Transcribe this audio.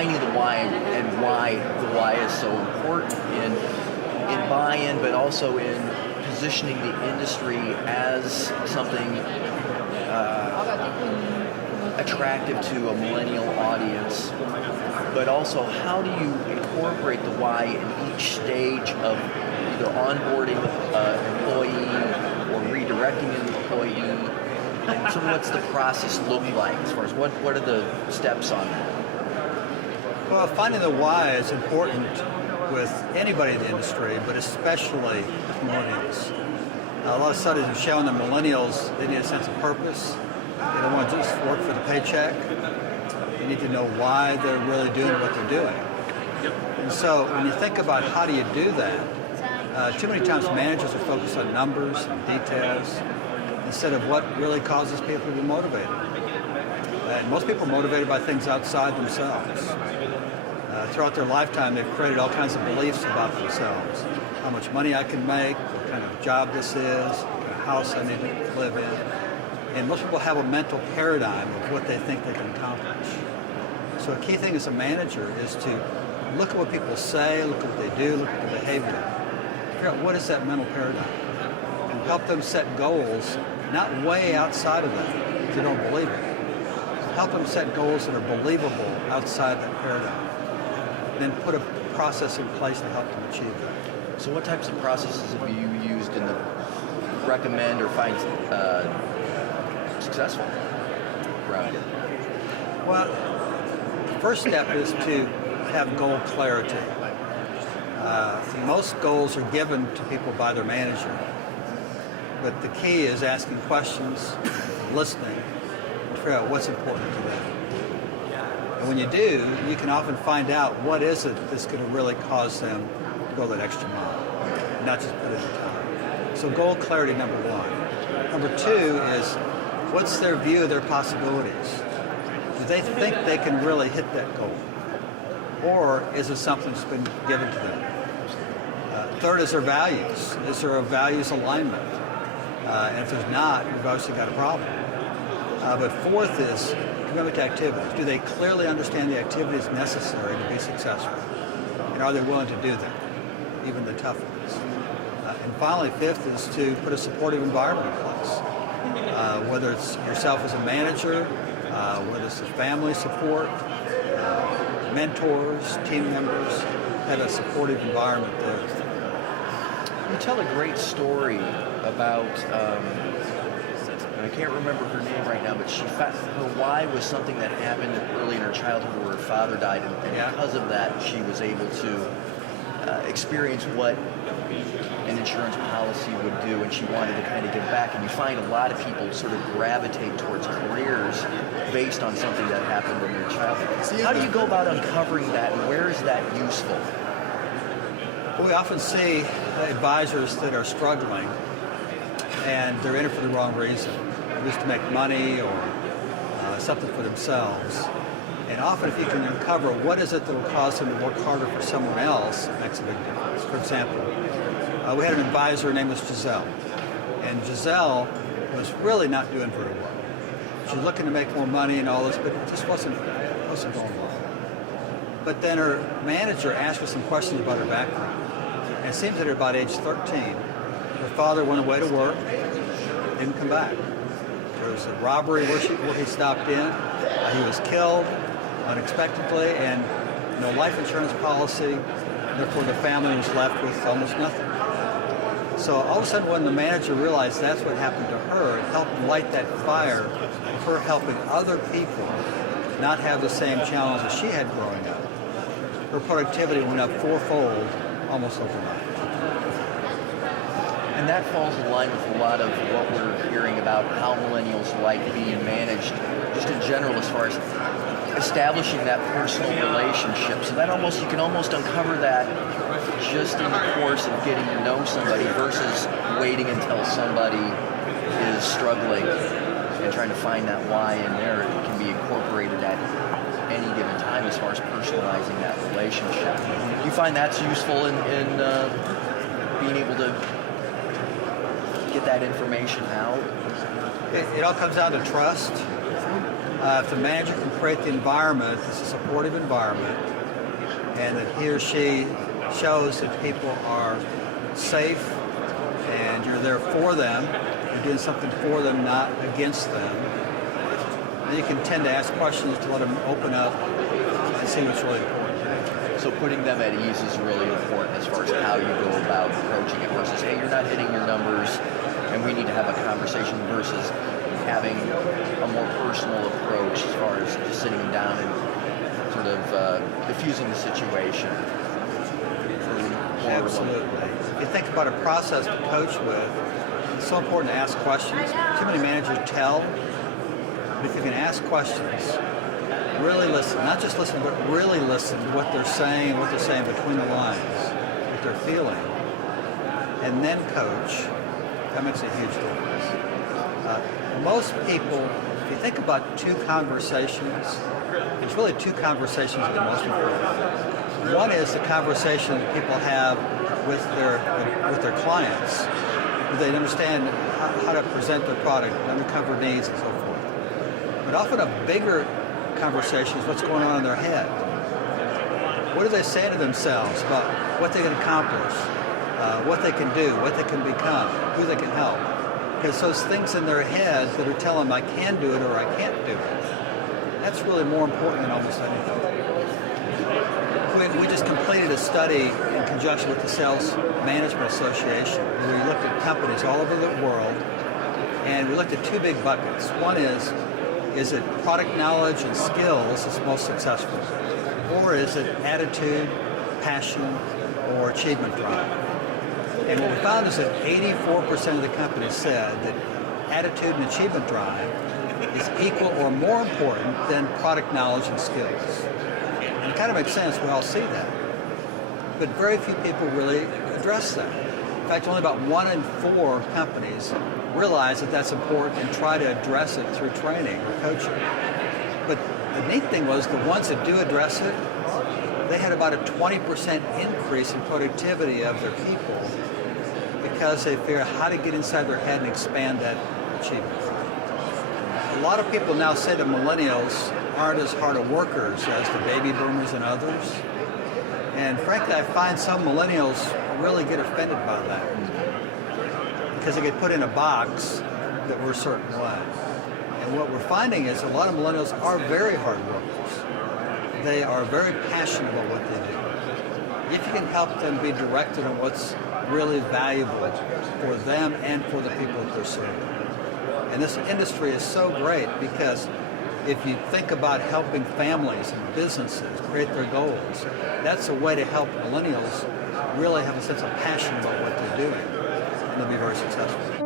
finding the why and why the why is so important in buy-in, but also in positioning the industry as something attractive to a millennial audience, but also how do you incorporate the why in each stage of either onboarding an employee or redirecting an employee? And so what's the process look like as far as what are the steps on that? Well, finding the why is important with anybody in the industry, but especially millennials. A lot of studies have shown that millennials, they need a sense of purpose. They don't want to just work for the paycheck. They need to know why they're really doing what they're doing. And so when you think about how do you do that, too many times managers are focused on numbers and details instead of what really causes people to be motivated. And most people are motivated by things outside themselves. Throughout their lifetime, they've created all kinds of beliefs about themselves. How much money I can make, what kind of job this is, what kind of house I need to live in. And most people have a mental paradigm of what they think they can accomplish. So a key thing as a manager is to look at what people say, look at what they do, look at their behavior. Figure out what is that mental paradigm. And help them set goals, not way outside of that, because they don't believe it. Help them set goals that are believable outside that paradigm. Then put a process in place to help them achieve that. So what types of processes have you used in the recommend or find successful around it? Well, the first step is to have goal clarity. Most goals are given to people by their manager, but the key is asking questions, listening, and figure out what's important to them. And when you do, you can often find out what is it that's going to really cause them to go that extra mile, not just put in the time. So goal clarity, number one. Number two is, what's their view of their possibilities? Do they think they can really hit that goal? Or is it something that's been given to them? Third is their values. Is there a values alignment? And if there's not, we've obviously got a problem. But fourth is commitment to activities. Do they clearly understand the activities necessary to be successful? And are they willing to do them, even the tough ones? And finally, fifth is to put a supportive environment in place. Whether it's yourself as a manager, whether it's the family support, mentors, team members, have a supportive environment there. You tell a great story about, and I can't remember her name right now, but her why was something that happened early in her childhood where her father died, and because of that, she was able to experience what an insurance policy would do, and she wanted to kind of give back. And you find a lot of people sort of gravitate towards careers based on something that happened in their childhood. How do you go about uncovering that, and where is that useful? Well, we often see advisors that are struggling, and they're in it for the wrong reason. Just to make money or something for themselves. And often if you can uncover what is it that will cause them to work harder for someone else, it makes a big difference. For example, we had an advisor, her name was Giselle. And Giselle was really not doing very well. She was looking to make more money and all this, but it just wasn't going well. But then her manager asked her some questions about her background. And it seems that at about age 13, her father went away to work, didn't come back. There was a robbery where he stopped in. He was killed unexpectedly, and no life insurance policy. Therefore, the family was left with almost nothing. So all of a sudden, when the manager realized that's what happened to her, it helped light that fire of her helping other people not have the same challenges she had growing up. Her productivity went up fourfold almost overnight. And that falls in line with a lot of what we're hearing about how millennials like being managed, just in general, as far as establishing that personal relationship. So that you can almost uncover that just in the course of getting to know somebody versus waiting until somebody is struggling and trying to find that why in there. It can be incorporated at any given time as far as personalizing that relationship. Do you find that's useful in being able to get that information out? It all comes down to trust. If the manager can create the environment, it's a supportive environment, and that he or she shows that people are safe and you're there for them, you're doing something for them, not against them, then you can tend to ask questions to let them open up and see what's really important. So putting them at ease is really important as far as how you go about approaching it versus, hey, you're not hitting your numbers and we need to have a conversation versus having a more personal approach as far as just sitting down and sort of diffusing the situation. Absolutely. If you think about a process to coach with, it's so important to ask questions. Too many managers tell, but if you can ask questions, really listen, not just listen, but really listen to what they're saying between the lines, what they're feeling, and then coach, that makes a huge difference. Most people, if you think about two conversations, there's really two conversations that are most important. One is the conversation that people have with their clients, where they understand how to present their product, uncover needs, and so forth. But often a bigger conversation is what's going on in their head. What do they say to themselves about what they can accomplish, what they can do, what they can become, who they can help? Because those things in their head that are telling them I can do it or I can't do it, that's really more important than almost anything. We just completed a study in conjunction with the Sales Management Association where we looked at companies all over the world, and we looked at two big buckets. One is it product knowledge and skills that's most successful? Or is it attitude, passion, or achievement drive? And what we found is that 84% of the companies said that attitude and achievement drive is equal or more important than product knowledge and skills. And it kind of makes sense, we all see that. But very few people really address that. In fact, only about 1 in 4 companies realize that that's important and try to address it through training or coaching. But the neat thing was the ones that do address it, they had about a 20% increase in productivity of their people because they figure out how to get inside their head and expand that achievement. A lot of people now say that millennials aren't as hard of workers as the baby boomers and others. And frankly, I find some millennials really get offended by that because they get put in a box that we're a certain way. And what we're finding is a lot of millennials are very hard workers. They are very passionate about what they do. If you can help them be directed on what's really valuable for them and for the people that they're serving. And this industry is so great because if you think about helping families and businesses create their goals, that's a way to help millennials really have a sense of passion about what they're doing, and they'll be very successful.